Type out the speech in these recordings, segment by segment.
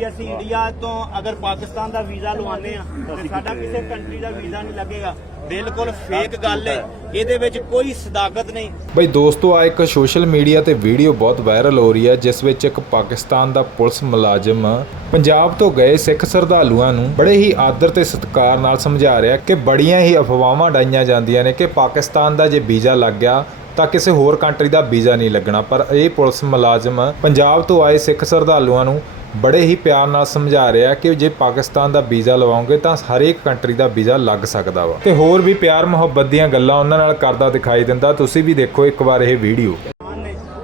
ਵੀ ਅਸੀਂ ਇੰਡੀਆ ਤੋਂ ਅਗਰ ਪਾਕਿਸਤਾਨ ਦਾ ਵੀਜ਼ਾ ਲਵਾਉਂਦੇ ਆ ਤੇ ਸਾਡਾ ਕਿਸੇ ਕੰਟਰੀ ਦਾ ਵੀਜ਼ਾ ਨਹੀਂ ਲੱਗੇਗਾ। ਬਿਲਕੁਲ ਫੇਕ ਗੱਲ ਹੈ। ਇਹਦੇ ਵਿੱਚ ਕੋਈ ਸਦਾਕਤ ਨਹੀਂ। ਬਈ ਦੋਸਤੋ ਆ ਇੱਕ ਸੋਸ਼ਲ ਮੀਡੀਆ ਤੇ ਵੀਡੀਓ ਬਹੁਤ ਵਾਇਰਲ ਹੋ ਰਹੀ ਹੈ ਜਿਸ ਵਿੱਚ ਇੱਕ ਪਾਕਿਸਤਾਨ ਦਾ ਪੁਲਿਸ ਮੁਲਾਜ਼ਮ ਪੰਜਾਬ ਤੋਂ ਗਏ ਸਿੱਖ ਸ਼ਰਧਾਲੂਆਂ ਨੂੰ ਬੜੇ ਹੀ ਆਦਰ ਤੇ ਸਤਿਕਾਰ ਨਾਲ ਸਮਝਾ ਰਿਹਾ ਕਿ ਬੜੀਆਂ ਹੀ ਅਫਵਾਹਾਂ ਡਾਈਆਂ ਜਾਂਦੀਆਂ ਨੇ ਕਿ ਪਾਕਿਸਤਾਨ ਦਾ ਜੇ ਵੀਜ਼ਾ ਲੱਗ ਗਿਆ ਤਾਂ ਕਿਸੇ ਹੋਰ ਕੰਟਰੀ ਦਾ ਵੀਜ਼ਾ ਨਹੀਂ ਲੱਗਣਾ। ਪਰ ਇਹ ਪੁਲਿਸ ਮੁਲਾਜ਼ਮ ਪੰਜਾਬ ਤੋਂ ਆਏ ਸਿੱਖ ਸ਼ਰਧਾਲੂਆਂ ਨੂੰ ਬੜੇ ਹੀ ਪਿਆਰ ਨਾਲ ਸਮਝਾ ਰਿਹਾ ਕਿ ਜੇ ਪਾਕਿਸਤਾਨ ਦਾ ਵੀਜ਼ਾ ਲਵਾਓਗੇ ਤਾਂ ਹਰੇਕ ਕੰਟਰੀ ਦਾ ਵੀਜ਼ਾ ਲੱਗ ਸਕਦਾ ਵਾ। ਤੇ ਹੋਰ ਵੀ ਪਿਆਰ ਮੁਹੱਬਤ ਦੀਆਂ ਗੱਲਾਂ ਉਹਨਾਂ ਨਾਲ ਕਰਦਾ ਦਿਖਾਈ ਦਿੰਦਾ। ਤੁਸੀਂ ਵੀ ਦੇਖੋ ਇੱਕ ਵਾਰ ਇਹ ਵੀਡੀਓ।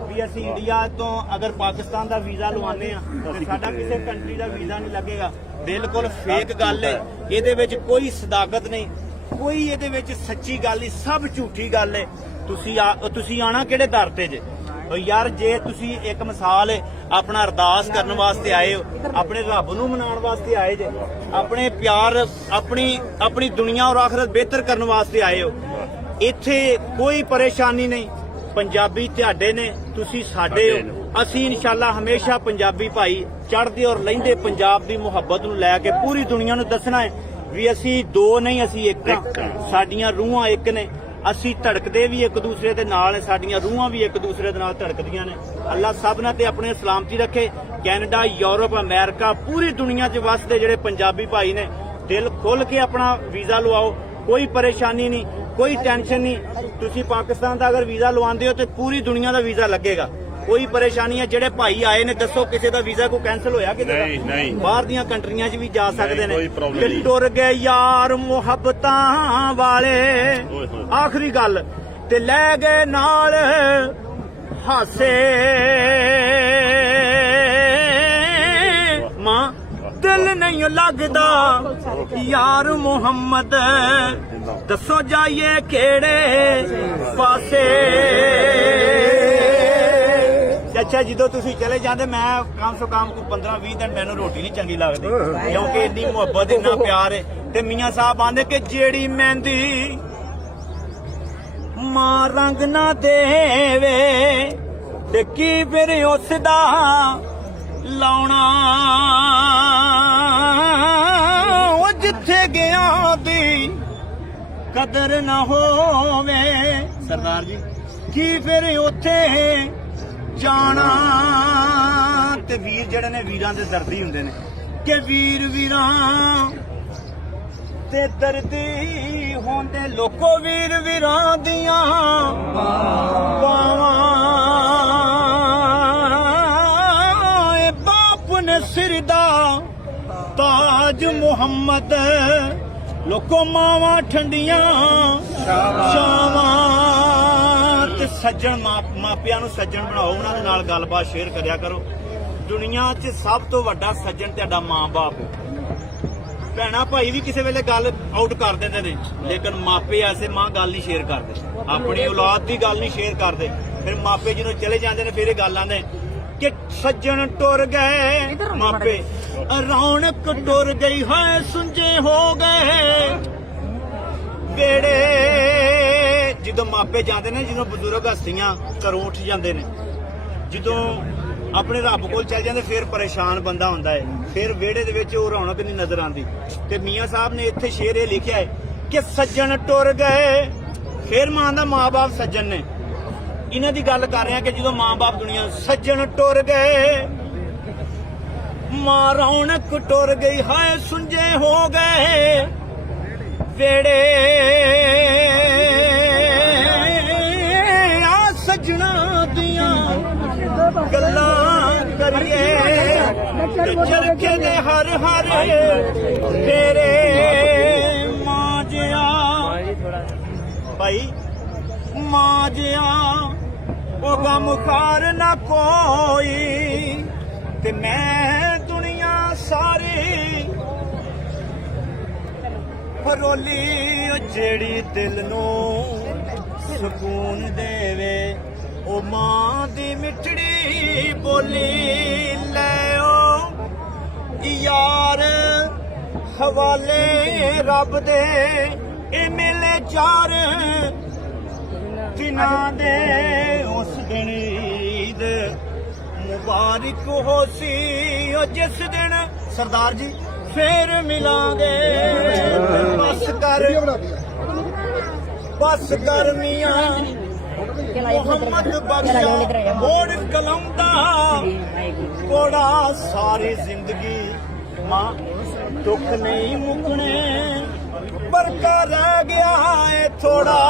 ਵੀ ਅਸੀਂ ਇੰਡੀਆ ਤੋਂ ਅਗਰ ਪਾਕਿਸਤਾਨ ਦਾ ਵੀਜ਼ਾ ਲਵਾਉਂਦੇ ਆ ਤੇ ਸਾਡਾ ਕਿਸੇ ਕੰਟਰੀ ਦਾ ਵੀਜ਼ਾ ਨਹੀਂ ਲੱਗੇਗਾ। ਬਿਲਕੁਲ ਫੇਕ ਗੱਲ ਹੈ। ਇਹਦੇ ਵਿੱਚ ਕੋਈ ਸਦਾਕਤ ਨਹੀਂ। ਕੋਈ ਇਹਦੇ ਵਿੱਚ ਸੱਚੀ ਗੱਲ ਨਹੀਂ ਸਭ ਝੂਠੀ ਗੱਲ ਹੈ। ਤੁਸੀਂ ਆ ਤੁਸੀਂ ਆਣਾ ਕਿਹੜੇ ਦਰ ਤੇ ਜੇ? ਯਾਰ ਜੇ ਤੁਸੀਂ ਇੱਕ ਮਿਸਾਲ ਹੈ ਆਪਣਾ ਅਰਦਾਸ ਕਰਨ ਵਾਸਤੇ ਆਏ ਹੋ। ਆਪਣੇ ਰੱਬ ਨੂੰ ਮਨਾਉਣ ਵਾਸਤੇ ਆਏ ਜੇ। ਆਪਣੇ ਪਿਆਰ ਆਪਣੀ ਆਪਣੀ ਦੁਨੀਆ ਔਰ ਆਖਰਤ ਬਿਹਤਰ ਕਰਨ ਵਾਸਤੇ ਆਏ ਹੋ। ਇੱਥੇ ਕੋਈ ਪਰੇਸ਼ਾਨੀ ਨਹੀਂ। ਪੰਜਾਬੀ ਤੁਹਾਡੇ ਨੇ ਤੁਸੀਂ ਸਾਡੇ ਹੋ। ਅਸੀਂ ਇਨਸ਼ਾਅੱਲਾ ਹਮੇਸ਼ਾ ਪੰਜਾਬੀ ਭਾਈ ਚੜ੍ਹਦੇ ਔਰ ਲਹਿੰਦੇ ਪੰਜਾਬ ਦੀ ਮੁਹੱਬਤ ਨੂੰ ਲੈ ਕੇ ਪੂਰੀ ਦੁਨੀਆ ਨੂੰ ਦੱਸਣਾ ਹੈ ਵੀ ਅਸੀਂ ਦੋ ਨਹੀਂ ਅਸੀਂ ਇੱਕ ਹਾਂ। ਸਾਡੀਆਂ ਰੂਹਾਂ ਇੱਕ ਨੇ। ਅਸੀਂ ਧੜਕਦੇ ਵੀ ਇੱਕ ਦੂਸਰੇ ਦੇ ਨਾਲ ਸਾਡੀਆਂ ਰੂਹਾਂ ਵੀ ਇੱਕ ਦੂਸਰੇ ਦੇ ਨਾਲ ਧੜਕਦੀਆਂ ਨੇ। ਅੱਲਾ ਸਭ ਨਾਲ ਤੇ ਆਪਣੇ ਸਲਾਮਤੀ ਰੱਖੇ। ਕੈਨੇਡਾ, ਯੂਰਪ, ਅਮਰੀਕਾ, ਪੂਰੀ ਦੁਨੀਆ 'ਚ ਵਸਦੇ ਜਿਹੜੇ ਪੰਜਾਬੀ ਭਾਈ ਨੇ, ਦਿਲ ਖੁੱਲ ਕੇ ਆਪਣਾ ਵੀਜ਼ਾ ਲਵਾਓ। ਕੋਈ ਪਰੇਸ਼ਾਨੀ ਨਹੀਂ, ਕੋਈ ਟੈਨਸ਼ਨ ਨਹੀਂ। ਤੁਸੀਂ ਪਾਕਿਸਤਾਨ ਦਾ ਅਗਰ ਵੀਜ਼ਾ ਲਵਾਉਂਦੇ ਹੋ ਤੇ ਪੂਰੀ ਦੁਨੀਆ ਦਾ ਵੀਜ਼ਾ ਲੱਗੇਗਾ। ਕੋਈ ਪਰੇਸ਼ਾਨੀ ਹੈ? ਜਿਹੜੇ ਭਾਈ ਆਏ ਨੇ ਦੱਸੋ ਕਿਸੇ ਦਾ ਵੀਜ਼ਾ ਕੋਈ ਕੈਨਸਲ ਹੋਇਆ ਦਾ? ਨਹੀਂ, ਨਹੀਂ। ਬਾਹਰ ਦੀਆਂ ਕੰਟਰੀਆਂ 'ਚ ਵੀ ਜਾ ਸਕਦੇ ਨੇ। ਕੋਈ problem ਤੇ ਨਹੀਂ। ਟੁਰ ਗਏ ਯਾਰ ਮੁਹੱਬਤਾਂ ਵਾਲੇ। ਓਏ ਹੋਏ। ਆਖਰੀ ਗੱਲ ਤੇ ਲੈ ਗਏ ਨਾਲ ਹਾਸੇ। ਮਾਂ ਦਿਲ ਨਹੀਂ ਲੱਗਦਾ ਯਾਰ ਮੁਹੰਮਦ। ਦੱਸੋ ਜਾਈਏ ਕਿਹੜੇ ਪਾਸੇ? ਅੱਛਾ ਜਦੋਂ ਤੁਸੀਂ ਚਲੇ ਜਾਂਦੇ ਮੈਂ ਕਮ ਸੋ ਕਮ ਕੋ 15 20 ਦਿਨ ਮੈਨੂੰ ਰੋਟੀ ਨਹੀਂ ਚੰਗੀ ਲੱਗਦੀ। ਕਿਉਂਕਿ ਇੰਨੀ ਮੁਹੱਬਤ ਇੰਨਾ ਪਿਆਰ ਹੈ ਤੇ ਮੀਆਂ ਸਾਹਿਬ ਆਂਦੇ ਕਿ ਜਿਹੜੀ ਮਹਿੰਦੀ ਮਾਂ ਰੰਗ ਨਾ ਦੇਵੇ ਤੇ ਕੀ ਫਿਰ ਉਸ ਦਾ ਲਾਉਣਾ? ਉਹ ਜਿੱਥੇ ਗਿਆ ਦੀ ਕਦਰ ਨਾ ਹੋਵੇ। ਸਰਦਾਰ ਜੀ। ਕੀ ਫਿਰ ਉੱਥੇ ਜਾਣਾ ਤੇ ਵੀਰ ਜਿਹੜੇ ਨੇ ਵੀਰਾਂ ਦੇ ਦਰਦੀ ਹੁੰਦੇ ਨੇ ਕਿ ਵੀਰ ਵੀਰਾਂ ਤੇ ਦਰਦੀ ਹੁੰਦੇ, ਲੋਕੋ ਵੀਰ ਵੀਰਾਂ ਦੀਆਂ ਬਾਵਾਂ। ਇਹ ਬਾਪ ਨੇ ਸਿਰ ਦਾ ਤਾਜ ਮੁਹੰਮਦ, ਲੋਕੋ ਮਾਵਾਂ ਠੰਡੀਆਂ ਸ਼ਾਮਾਂ ਤੇ ਸੱਜਣ ਮਾਪਿਆਂ ਨੂੰ ਸੱਜਣ ਬਣਾਓ ਉਹਨਾਂ ਦੇ ਨਾਲ ਗੱਲਬਾਤ ਸ਼ੇਅਰ ਕਰਿਆ ਕਰੋ। ਦੁਨੀਆ 'ਚ ਸਭ ਤੋਂ ਵੱਡਾ ਸੱਜਣ ਤੁਹਾਡਾ ਮਾਂ-ਬਾਪ ਭੈਣਾ ਭਾਈ ਵੀ ਕਿਸੇ ਵੇਲੇ ਗੱਲ ਆਊਟ ਕਰ ਦਿੰਦੇ ਨੇ ਲੇਕਿਨ ਮਾਪੇ ਐਸੇ ਮਾਂ ਗੱਲ ਨਹੀਂ ਸ਼ੇਅਰ ਕਰਦੇ। ਆਪਣੀ ਔਲਾਦ ਦੀ ਗੱਲ ਨਹੀਂ ਸ਼ੇਅਰ ਕਰਦੇ। ਫਿਰ ਮਾਪੇ ਜਦੋਂ ਚਲੇ ਜਾਂਦੇ ਨੇ ਫਿਰ ਇਹ ਗੱਲ ਆਂਦੇ ਕਿ ਸੱਜਣ ਟੁਰ ਗਏ ਮਾਪੇ ਰੌਣਕ ਟੁਰ ਗਈ ਹੈ ਸੁੰਝੇ ਹੋ ਗਏ। ਵੇੜੇ ਜਦੋਂ ਮਾਪੇ ਜਾਂਦੇ ਨੇ, ਜਦੋਂ ਬਜ਼ੁਰਗ ਹਸਤੀਆਂ ਘਰੋਂ ਉੱਠ ਜਾਂਦੇ ਨੇ, ਜਦੋਂ ਆਪਣੇ ਰੱਬ ਕੋਲ ਚੱਲ ਜਾਂਦੇ, ਫਿਰ ਪਰੇਸ਼ਾਨ ਬੰਦਾ ਹੁੰਦਾ ਹੈ ਫਿਰ ਵਿਹੜੇ ਦੇ ਵਿੱਚ ਉਹ ਰੌਣਕ ਨਹੀਂ ਨਜ਼ਰ ਆਉਂਦੀ। ਤੇ ਮੀਆਂ ਸਾਹਿਬ ਨੇ ਇੱਥੇ ਸ਼ੇਰ ਇਹ ਲਿਖਿਆ ਹੈ ਕਿ ਸੱਜਣ ਟੁਰ ਗਏ। ਫਿਰ ਮਾਂ ਦਾ ਮਾਂ-ਬਾਪ ਸੱਜਣ ਨੇ। ਇਹਨਾਂ ਦੀ ਗੱਲ ਕਰ ਰਿਹਾ ਕਿ ਜਦੋਂ ਮਾਂ-ਬਾਪ ਦੁਨੀਆ ਸੱਜਣ ਟੁਰ ਗਏ, ਮਾਂ ਰੌਣਕ ਟੁਰ ਗਈ, ਹਾਏ ਸੁੰਝੇ ਹੋ ਗਏ। ਵੇੜੇ ਸਜਣਾ ਦੀਆਂ ਗੱਲਾਂ ਕਰੀਏ। ਤੇ ਚਰਖੇ ਦੇ ਹਰ ਹਰ ਤੇਰੇ ਮਾਂ ਜਿਆ ਭਾਈ ਮਾਂ ਜਿਆ ਉਹ ਗਮ ਖਾਰ ਨਾ ਕੋਈ। ਤੇ ਮੈਂ ਦੁਨੀਆ ਸਾਰੀ ਫਰੋਲੀ ਜਿਹੜੀ ਦਿਲ ਨੂੰ ਸਕੂਨ ਦੇਵੇ। ਉਹ ਮਾਂ ਦੀ ਮਿੱਠੜੀ ਬੋਲੀ ਲੈ ਓ। ਯਾਰ, ਹਵਾਲੇ ਰੱਬ ਦੇ, ਇਹ ਮਿਲੇ ਚਾਰ ਦਿਨਾਂ ਦੇ। ਉਸ ਦਿਨ ਈਦ ਮੁਬਾਰਕ ਹੋਸੀ ਉਹ ਜਿਸ ਦਿਨ ਸਰਦਾਰ ਜੀ ਫੇਰ ਮਿਲਾਂਗੇ। ਬਸ ਕਰ ਬਸ ਕਰ ਮੀਆਂ। ਮੁਹੰਮਦ ਬਖਸ਼ਾ ਮੋੜ ਕਲਮ ਕੋੜਾ ਸਾਰੀ ਜ਼ਿੰਦਗੀ ਮਾਂ ਦੁੱਖ ਨਹੀਂ ਮੁਕਣੇ। ਪਰ ਕਾ ਰਹਿ ਗਿਆ ਏ ਥੋੜਾ।